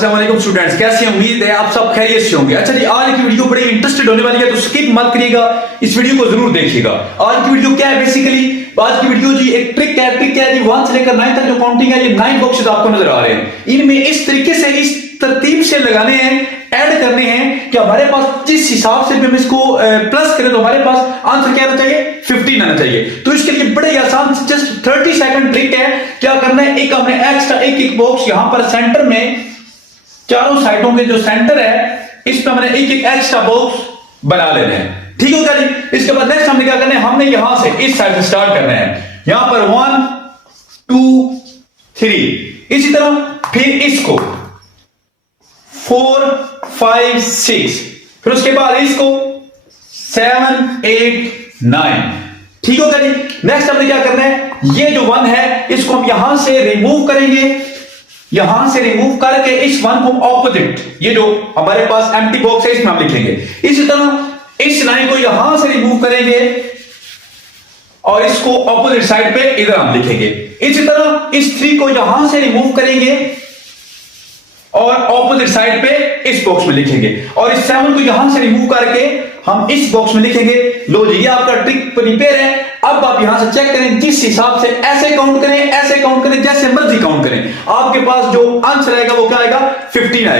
अस्सलाम वालेकुम स्टूडेंट्स, कैसे हैं? उम्मीद है आप सब खैरियत से होंगे। अच्छा जी, आज की वीडियो बड़ी इंटरेस्टेड होने वाली है, तो स्किप मत करिएगा, इस वीडियो को जरूर देखिएगा। आज की वीडियो क्या है? बेसिकली आज की वीडियो जी एक ट्रिक है जी, 1 से लेकर 9 तक जो काउंटिंग है, ये 9 बॉक्सेस आपको नजर आ रहे हैं। इनमें इस तरीके से इस तरतीब से लगाने हैं, ऐड करने हैं कि हमारे पास जिस हिसाब से भी हम इसको प्लस करें तो हमारे पास आंसर क्या आना चाहिए? 15 आना चाहिए। तो इसके लिए बड़े आसान जस्ट 30 सेकंड ट्रिक है। क्या करना है? एक हमने एक्स्ट्रा एक बॉक्स यहां पर सेंटर में, चारों साइडों के जो सेंटर है इस पे हमने एक एक्स्ट्रा बॉक्स बना लेना है। ठीक है जी। इसके बाद नेक्स्ट हमने क्या करना है? हमने यहां से इस साइड से स्टार्ट करना है। यहां पर 1 2 3, इसी तरह फिर इसको 4 5 6, फिर उसके बाद इसको 7 8 9। ठीक होगा जी। नेक्स्ट हमने क्या करना है? ये जो 1 है इसको हम यहां से रिमूव करेंगे, यहां से रिमूव करके इस 1 को ऑपोजिट, ये जो हमारे पास एम्प्टी बॉक्स है इसमें हम लिखेंगे। इसी तरह इस लाइन को यहां से रिमूव करेंगे और इसको ऑपोजिट साइड पे इधर हम लिखेंगे। इसी तरह इस 3 को यहां से रिमूव करेंगे और ऑपोजिट साइड पे इस बॉक्स में लिखेंगे, और इस 7 को यहां से रिमूव करके हम इस बॉक्स में लिखेंगे। लो जी, ये आपका ट्रिक प्रिपेयर है। अब आप यहां से चेक करें, जिस हिसाब से ऐसे काउंट करें, ऐसे काउंट करें, जैसे मर्जी काउंट करें, आपके पास जो आंसर आएगा वो क्या आएगा? 15 आएगा।